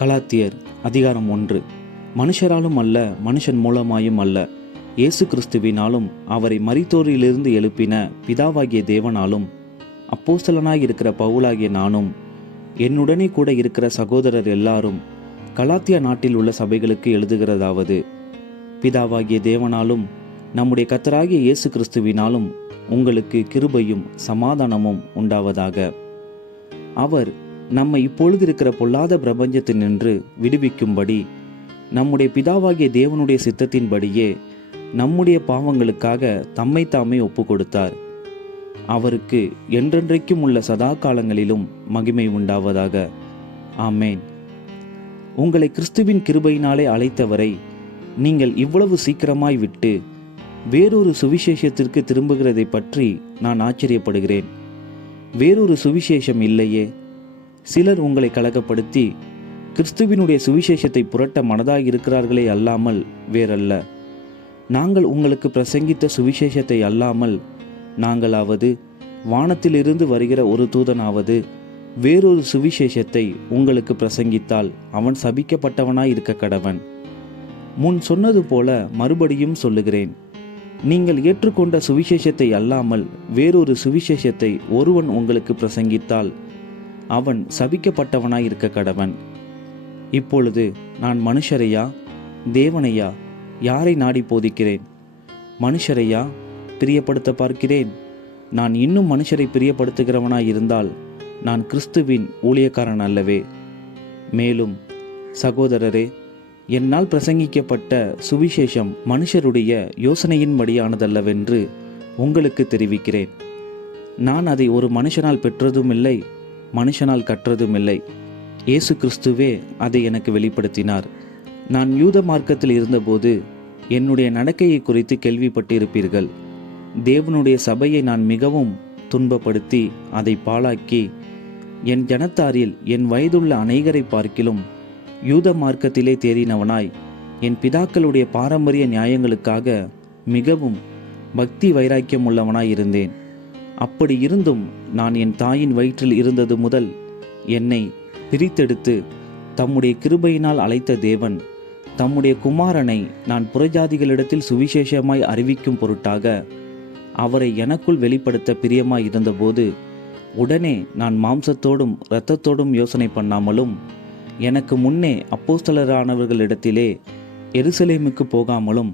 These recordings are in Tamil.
கலாத்தியர் அதிகாரம் 1. மனுஷராலும் அல்ல, மனுஷன் மூலமாயும் அல்ல, இயேசு கிறிஸ்துவினாலும் அவரை மரித்தோரிலிருந்து எழுப்பின பிதாவாகிய தேவனாலும் அப்போஸ்தலனாயிருக்கிற பவுலாகிய நானும் என்னுடனே கூட இருக்கிற சகோதரர் எல்லாரும் கலாத்தியா நாட்டில் உள்ள சபைகளுக்கு எழுதுகிறதாவது: பிதாவாகிய தேவனாலும் நம்முடைய கர்த்தராகிய இயேசு கிறிஸ்துவினாலும் உங்களுக்கு கிருபையும் சமாதானமும் உண்டாவதாக. அவர் நம்மை இப்பொழுது இருக்கிற பொல்லாத பிரபஞ்சத்தினின்று விடுவிக்கும்படி நம்முடைய பிதாவாகிய தேவனுடைய சித்தத்தின்படியே நம்முடைய பாவங்களுக்காக தம்மை தாமே ஒப்பு கொடுத்தார். அவருக்கு என்றென்றைக்கும் உள்ள சதா காலங்களிலும் மகிமை உண்டாவதாக. ஆமேன். உங்களை கிறிஸ்துவின் கிருபையினாலே அழைத்தவரை நீங்கள் இவ்வளவு சீக்கிரமாய் விட்டு வேறொரு சுவிசேஷத்திற்கு திரும்புகிறதை பற்றி நான் ஆச்சரியப்படுகிறேன். வேறொரு சுவிசேஷம் இல்லையே. சிலர் உங்களை கலகப்படுத்தி கிறிஸ்துவினுடைய சுவிசேஷத்தை புரட்ட மனதாக இருக்கிறார்களே அல்லாமல் வேறல்ல. நாங்கள் உங்களுக்கு பிரசங்கித்த சுவிசேஷத்தை அல்லாமல் நாங்களாவது வானத்திலிருந்து வருகிற ஒரு தூதனாவது வேறொரு சுவிசேஷத்தை உங்களுக்கு பிரசங்கித்தால் அவன் சபிக்கப்பட்டவனாய் இருக்க கடவன். முன் சொன்னது போல மறுபடியும் சொல்லுகிறேன், நீங்கள் ஏற்றுக்கொண்ட சுவிசேஷத்தை அல்லாமல் வேறொரு சுவிசேஷத்தை ஒருவன் உங்களுக்கு பிரசங்கித்தால் அவன் சபிக்கப்பட்டவனாய் இருக்க கடவன். இப்பொழுது நான் மனுஷரையா தேவனையா யாரை நாடி போதிக்கிறேன்? மனுஷரையா பிரியப்படுத்த பார்க்கிறேன்? நான் இன்னும் மனுஷரை பிரியப்படுத்துகிறவனாய் இருந்தால் நான் கிறிஸ்துவின் ஊழியக்காரன் அல்லவே. மேலும் சகோதரரே, என்னால் பிரசங்கிக்கப்பட்ட சுவிசேஷம் மனுஷருடைய யோசனையின்படியானதல்லவென்று உங்களுக்கு தெரிவிக்கிறேன். நான் அதை ஒரு மனுஷனால் பெற்றதுமில்லை, மனுஷனால் கற்றதுமில்லை. இயேசு கிறிஸ்துவே அதை எனக்கு வெளிப்படுத்தினார். நான் யூத மார்க்கத்தில் இருந்தபோது என்னுடைய நடக்கையை குறித்து கேள்விப்பட்டிருப்பீர்கள். தேவனுடைய சபையை நான் மிகவும் துன்பப்படுத்தி அதை பாழாக்கி என் ஜனத்தாரில் என் வயதுள்ள அநேகரை பார்க்கிலும் யூத மார்க்கத்திலே தேறினவனாய் என் பிதாக்களுடைய பாரம்பரிய நியாயங்களுக்காக மிகவும் பக்தி வைராக்கியம் உள்ளவனாய் இருந்தேன். அப்படி இருந்தும் நான் என் தாயின் வயிற்றில் இருந்தது முதல் என்னை பிரித்தெடுத்து தம்முடைய கிருபையினால் அழைத்த தேவன் தம்முடைய குமாரனை நான் புறஜாதிகளிடத்தில் சுவிசேஷமாய் அறிவிக்கும் பொருட்டாக அவரை எனக்குள் வெளிப்படுத்த பிரியமாய் இருந்தபோது உடனே நான் மாம்சத்தோடும் இரத்தத்தோடும் யோசனை பண்ணாமலும் எனக்கு முன்னே அப்போஸ்தலரானவர்களிடத்திலே எருசலேமுக்கு போகாமலும்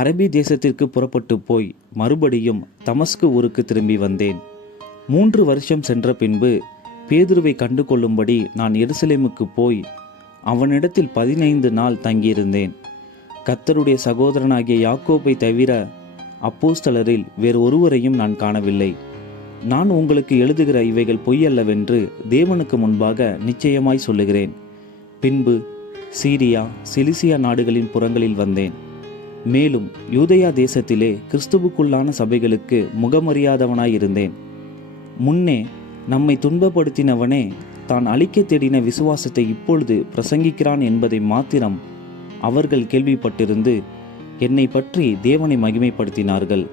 அரபி தேசத்திற்கு புறப்பட்டு போய் மறுபடியும் தமஸ்கு ஊருக்கு திரும்பி வந்தேன். 3 வருஷம் சென்ற பின்பு பேதுருவை கண்டு கொள்ளும்படி நான் எருசலேமுக்கு போய் அவனிடத்தில் 15 நாள் தங்கியிருந்தேன். கர்த்தருடைய சகோதரனாகிய யாக்கோபை தவிர அப்போஸ்தலரில் வேறு ஒருவரையும் நான் காணவில்லை. நான் உங்களுக்கு எழுதுகிற இவைகள் பொய்யல்லவென்று தேவனுக்கு முன்பாக நிச்சயமாய் சொல்லுகிறேன். பின்பு சீரியா சிலிசியா நாடுகளின் புறங்களில் வந்தேன். மேலும் யூதேயா தேசத்திலே கிறிஸ்துவுக்குள்ளான சபைகளுக்கு முகமறியாதவனாயிருந்தேன். முன்னே நம்மை துன்பப்படுத்தினவனே தான் அழிக்க தேடின விசுவாசத்தை இப்பொழுது பிரசங்கிக்கிறான் என்பதை மாத்திரம் அவர்கள் கேள்விப்பட்டிருந்து என்னை பற்றி தேவனை மகிமைப்படுத்தினார்கள்.